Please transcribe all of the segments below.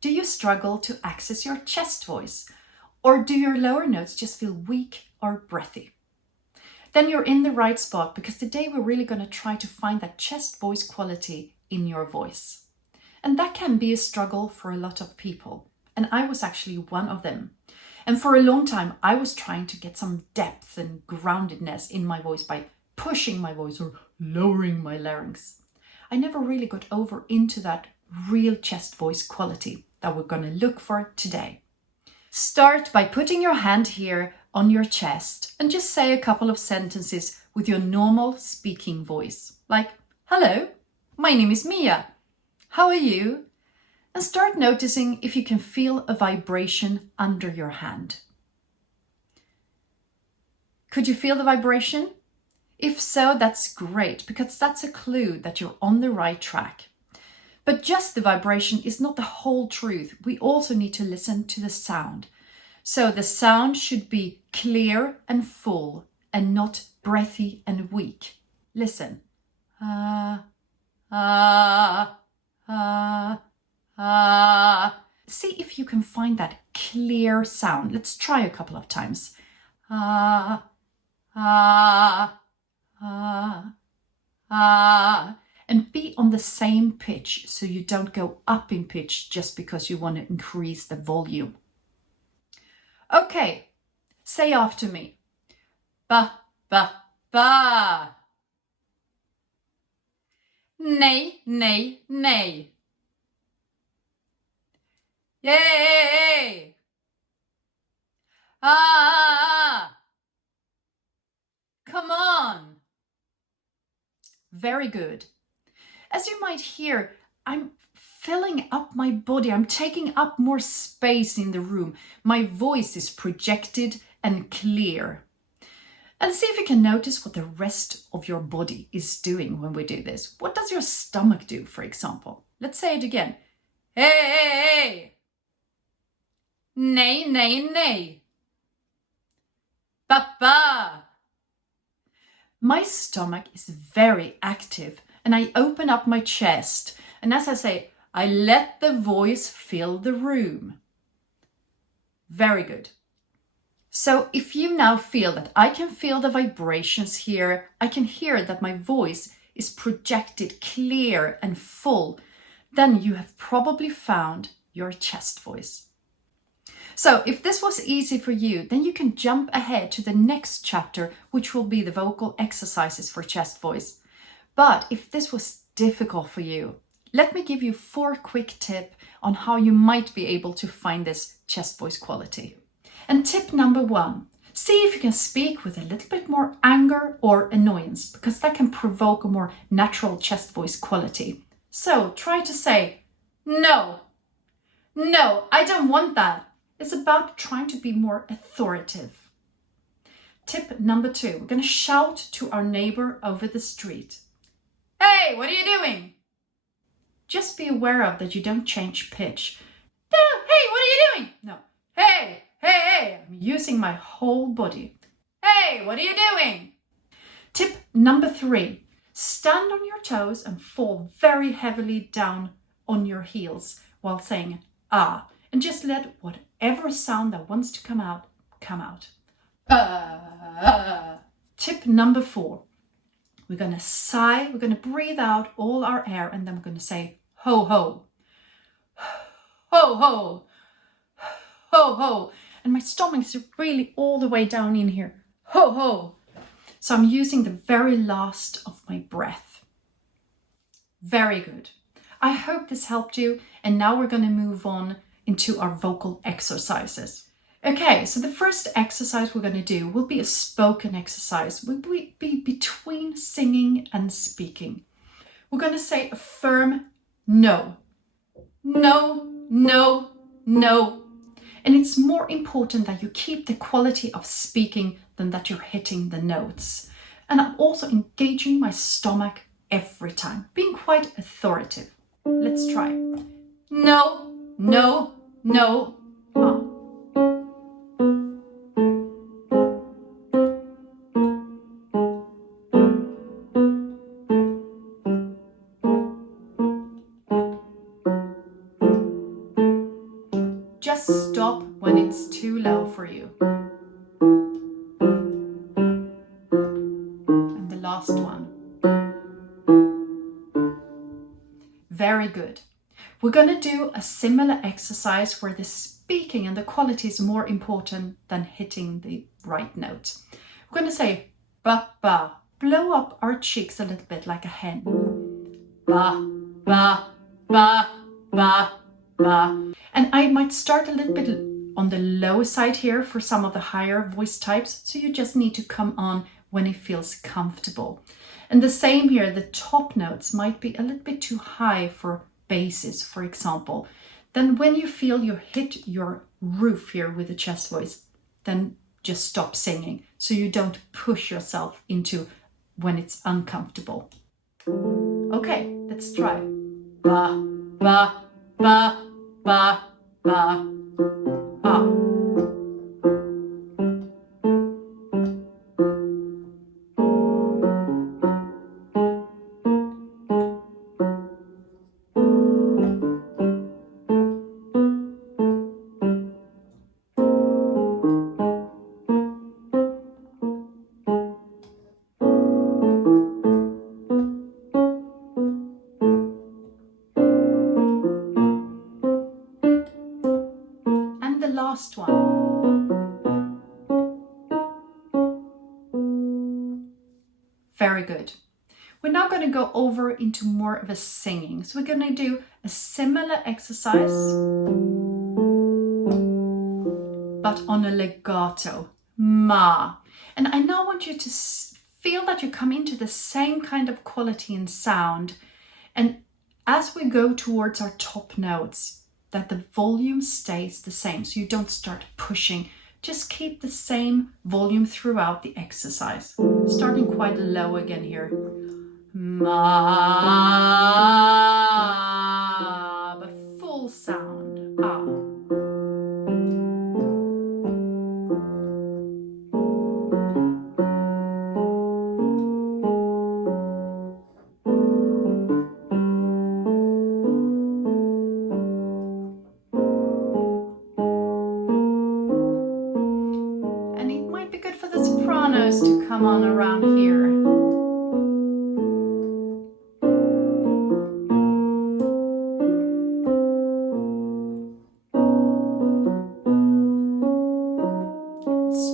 Do you struggle to access your chest voice? Or do your lower notes just feel weak or breathy? Then you're in the right spot, because today we're really going to try to find that chest voice quality in your voice. And that can be a struggle for a lot of people. And I was actually one of them. And for a long time, I was trying to get some depth and groundedness in my voice by pushing my voice or lowering my larynx. I never really got over into that real chest voice quality that we're going to look for today. Start by putting your hand here on your chest and just say a couple of sentences with your normal speaking voice. Like, hello, my name is Mia. How are you? And start noticing if you can feel a vibration under your hand. Could you feel the vibration? If so, that's great, because that's a clue that you're on the right track. But just the vibration is not the whole truth. We also need to listen to the sound. So the sound should be clear and full and not breathy and weak. Listen. See if you can find that clear sound. Let's try a couple of times. And be on the same pitch so you don't go up in pitch just because you want to increase the volume. Okay, say after me. Ba, ba, ba. Nej, nej, nej. Yay! Come on. Very good. As you might hear, I'm filling up my body. I'm taking up more space in the room. My voice is projected and clear. And see if you can notice what the rest of your body is doing when we do this. What does your stomach do, for example? Let's say it again. Hey! Nej, nej, nej. Papa. My stomach is very active and I open up my chest. And as I say, I let the voice fill the room. Very good. So if you now feel that I can feel the vibrations here, I can hear that my voice is projected clear and full, then you have probably found your chest voice. So if this was easy for you, then you can jump ahead to the next chapter, which will be the vocal exercises for chest voice. But if this was difficult for you, let me give you 4 quick tips on how you might be able to find this chest voice quality. And tip number 1, see if you can speak with a little bit more anger or annoyance, because that can provoke a more natural chest voice quality. So try to say, no, I don't want that. It's about trying to be more authoritative. Tip number 2, we're going to shout to our neighbor over the street. Hey, what are you doing? Just be aware of that you don't change pitch. No, hey, what are you doing? No, hey, I'm using my whole body. Hey, what are you doing? Tip number 3, stand on your toes and fall very heavily down on your heels while saying ah. And just let whatever sound that wants to come out, come out. Tip number 4. We're going to sigh, we're going to breathe out all our air, and then we're going to say ho, ho. Ho, ho. Ho, ho. And my stomach is really all the way down in here. Ho, ho. So I'm using the very last of my breath. Very good. I hope this helped you. And now we're going to move on into our vocal exercises. Okay, so the first exercise we're going to do will be a spoken exercise. We'll be between singing and speaking. We're going to say a firm no. No, no, no. And it's more important that you keep the quality of speaking than that you're hitting the notes. And I'm also engaging my stomach every time, being quite authoritative. Let's try. No, no, no. Just stop when it's too low for you. And the last one. Very good. We're going to do a similar exercise where the speaking and the quality is more important than hitting the right note. We're going to say ba ba. Blow up our cheeks a little bit like a hen. Ba ba ba ba ba. And I might start a little bit on the low side here for some of the higher voice types, so you just need to come on when it feels comfortable. And the same here, the top notes might be a little bit too high for basses, for example. Then when you feel you hit your roof here with the chest voice, then just stop singing so you don't push yourself into when it's uncomfortable. Okay, let's try. Ba, ba, ba, ba, ba, ba. Last one. Very good. We're now going to go over into more of a singing. So we're going to do a similar exercise, but on a legato, ma. And I now want you to feel that you come into the same kind of quality and sound. And as we go towards our top notes, that the volume stays the same, so you don't start pushing. Just keep the same volume throughout the exercise. Starting quite low again here. Ma, but full sound. Ah. To come on around here.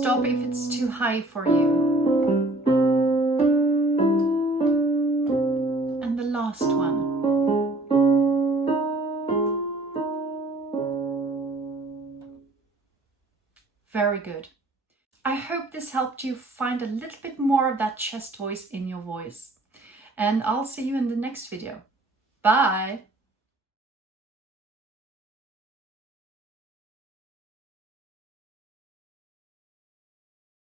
Stop if it's too high for you. And the last one. Very good. I hope this helped you find a little bit more of that chest voice in your voice. And I'll see you in the next video. Bye!